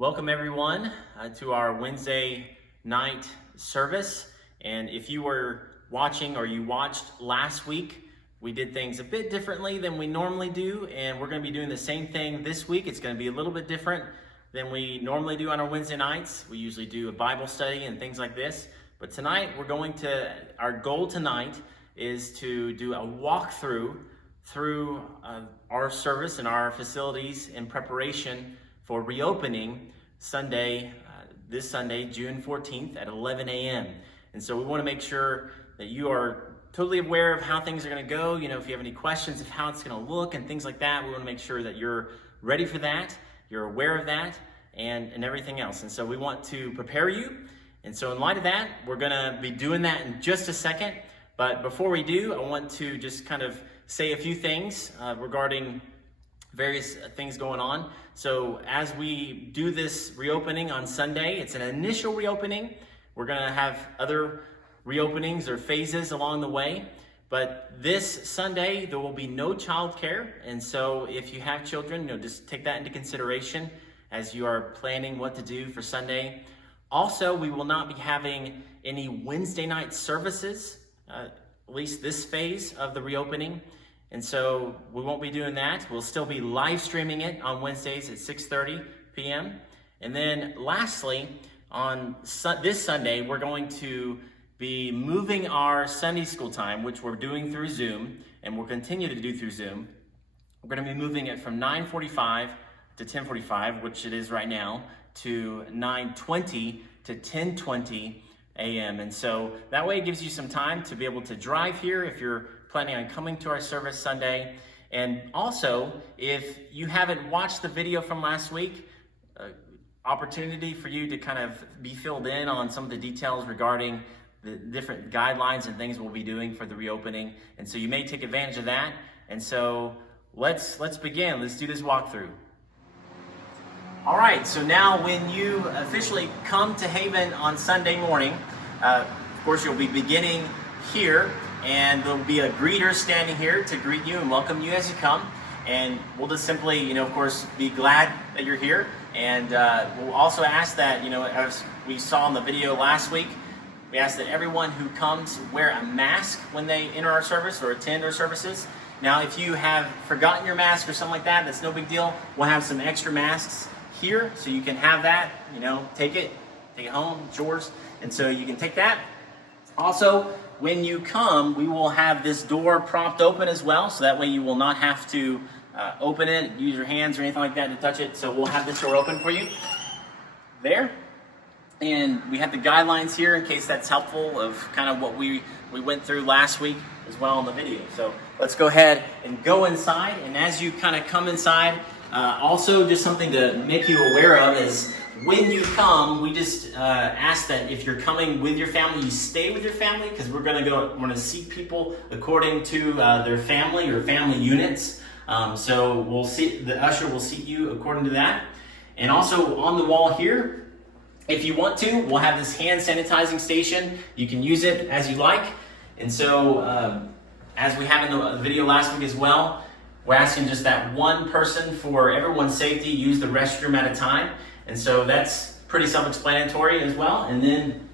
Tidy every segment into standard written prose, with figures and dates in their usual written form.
Welcome everyone to our Wednesday night service. And if you were watching or you watched last week, we did things a bit differently than we normally do, and we're going to be doing the same thing this week. It's going to be a little bit different than we normally do on our Wednesday nights. We usually do a Bible study and things like this. But tonight our goal tonight is to do a walkthrough through our service and our facilities in preparation for reopening Sunday, this Sunday, June 14th at 11 a.m. And so we want to make sure that you are totally aware of how things are going to go. You know, if you have any questions of how it's going to look and things like that, we want to make sure that you're ready for that, you're aware of that, and everything else. And so we want to prepare you. And so in light of that, we're going to be doing that in just a second. But before we do, I want to just kind of say a few things regarding various things going on. So as we do this reopening on Sunday, it's an initial reopening. We're going to have other reopenings or phases along the way. But this Sunday, there will be no childcare. And so if you have children, just take that into consideration as you are planning what to do for Sunday. Also, we will not be having any Wednesday night services, at least this phase of the reopening. And so we won't be doing that. We'll still be live streaming it on Wednesdays at 6:30 p.m. And then lastly, on this Sunday, we're going to be moving our Sunday school time, which we're doing through Zoom, and we'll continue to do through Zoom. We're going to be moving it from 9:45 to 10:45, which it is right now, to 9:20 to 10:20 a.m. And so that way it gives you some time to be able to drive here if you're planning on coming to our service Sunday. And also, if you haven't watched the video from last week, opportunity for you to kind of be filled in on some of the details regarding the different guidelines and things we'll be doing for the reopening. And so you may take advantage of that. And so let's begin. Let's do this walkthrough. All right, so now when you officially come to Haven on Sunday morning, of course you'll be beginning here, and there'll be a greeter standing here to greet you and welcome you as you come. And we'll just simply, of course, be glad that you're here. And we'll also ask that, as we saw in the video last week, we ask that everyone who comes wear a mask when they enter our service or attend our services. Now, if you have forgotten your mask or something like that, that's no big deal. We'll have some extra masks here, so you can have that, take it home, it's yours. And so you can take that. Also, when you come, we will have this door propped open as well, so that way you will not have to open it, use your hands or anything like that to touch it. So we'll have this door open for you there. And we have the guidelines here in case that's helpful of kind of what we went through last week as well in the video. So let's go ahead and go inside. And as you kind of come inside, also just something to make you aware of is when you come, we just ask that if you're coming with your family, you stay with your family, because we're going to seat people according to their family or family units. So the usher will seat you according to that. And also on the wall here, if you want to, we'll have this hand sanitizing station. You can use it as you like. And so as we have in the video last week as well, we're asking just that one person for everyone's safety use the restroom at a time. And so that's pretty self-explanatory as well. And then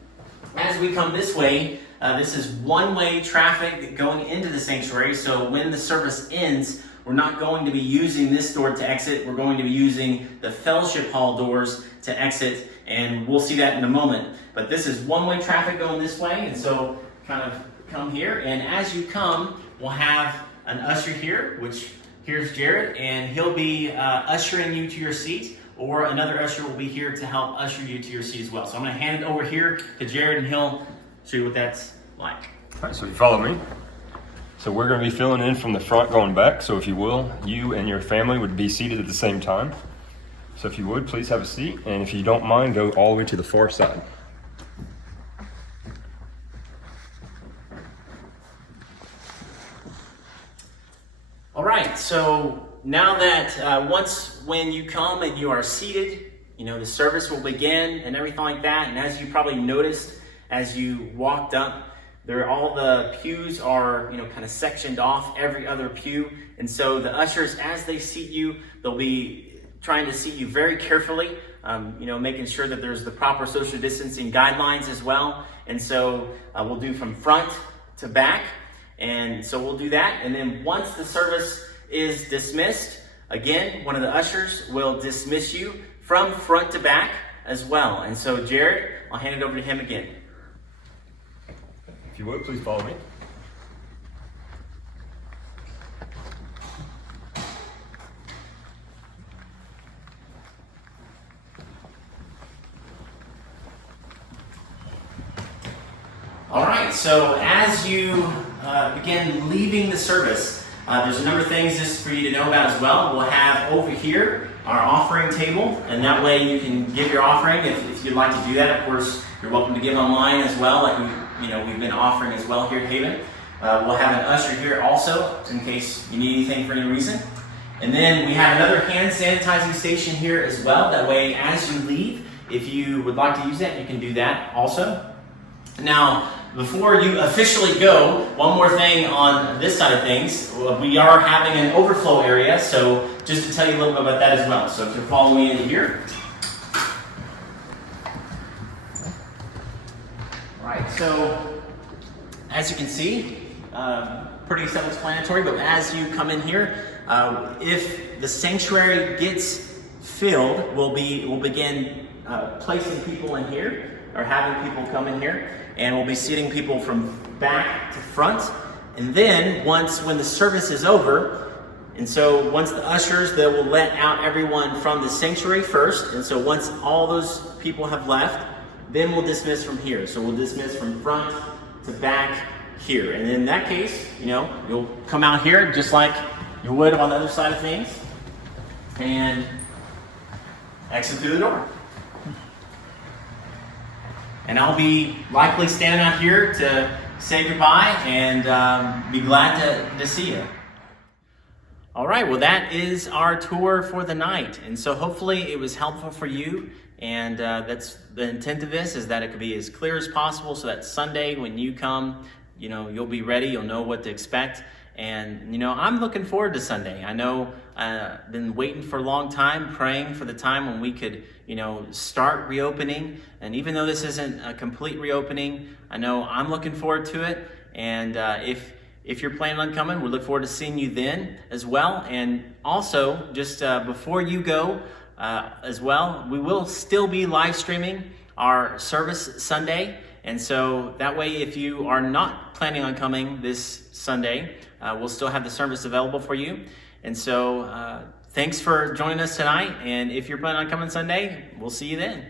as we come this way, this is one-way traffic going into the sanctuary. So when the service ends, we're not going to be using this door to exit. We're going to be using the fellowship hall doors to exit. And we'll see that in a moment. But this is one-way traffic going this way. And so kind of come here. And as you come, we'll have an usher here, which here's Jared. And he'll be ushering you to your seat. Or another usher will be here to help usher you to your seat as well. So I'm going to hand it over here to Jared, and he'll show you what that's like. All right, so you follow me. So we're going to be filling in from the front going back. So if you will, you and your family would be seated at the same time. So if you would, please have a seat. And if you don't mind, go all the way to the far side. All right, so now that when you come and you are seated, the service will begin and everything like that. And as you probably noticed as you walked up, all the pews are, kind of sectioned off every other pew. And so the ushers, as they seat you, they'll be trying to seat you very carefully making sure that there's the proper social distancing guidelines as well. And so we'll do from front to back. And so we'll do that. And then once the service is dismissed, again, one of the ushers will dismiss you from front to back as well. And so Jared, I'll hand it over to him again. If you would, please follow me. All right, so as you begin leaving the service, there's a number of things just for you to know about as well. We'll have over here our offering table, and that way you can give your offering if you'd like to do that. Of course, you're welcome to give online as well, like we've been offering as well here at Haven. We'll have an usher here also in case you need anything for any reason. And then we have another hand sanitizing station here as well. That way, as you leave, if you would like to use that, you can do that also. Now, before you officially go, one more thing on this side of things. We are having an overflow area, so just to tell you a little bit about that as well. So if you'll follow me into here. All right, so as you can see, pretty self-explanatory, but as you come in here, if the sanctuary gets filled, we'll begin placing people in here, or having people come in here, and we'll be seating people from back to front. And then when the service is over, and so once the ushers, they will let out everyone from the sanctuary first. And so once all those people have left, then we'll dismiss from here. So we'll dismiss from front to back here. And in that case, you'll come out here just like you would on the other side of things and exit through the door. And I'll be likely standing out here to say goodbye and be glad to see you. All right, well, that is our tour for the night. And so hopefully it was helpful for you. And that's the intent of this, is that it could be as clear as possible so that Sunday when you come, you'll be ready, you'll know what to expect. And, I'm looking forward to Sunday. I know I've been waiting for a long time, praying for the time when we could, start reopening. And even though this isn't a complete reopening, I know I'm looking forward to it. And if you're planning on coming, we look forward to seeing you then as well. And also, just before you go as well, we will still be live streaming our service Sunday. And so that way, if you are not planning on coming this Sunday, we'll still have the service available for you. And so thanks for joining us tonight. And if you're planning on coming Sunday, we'll see you then.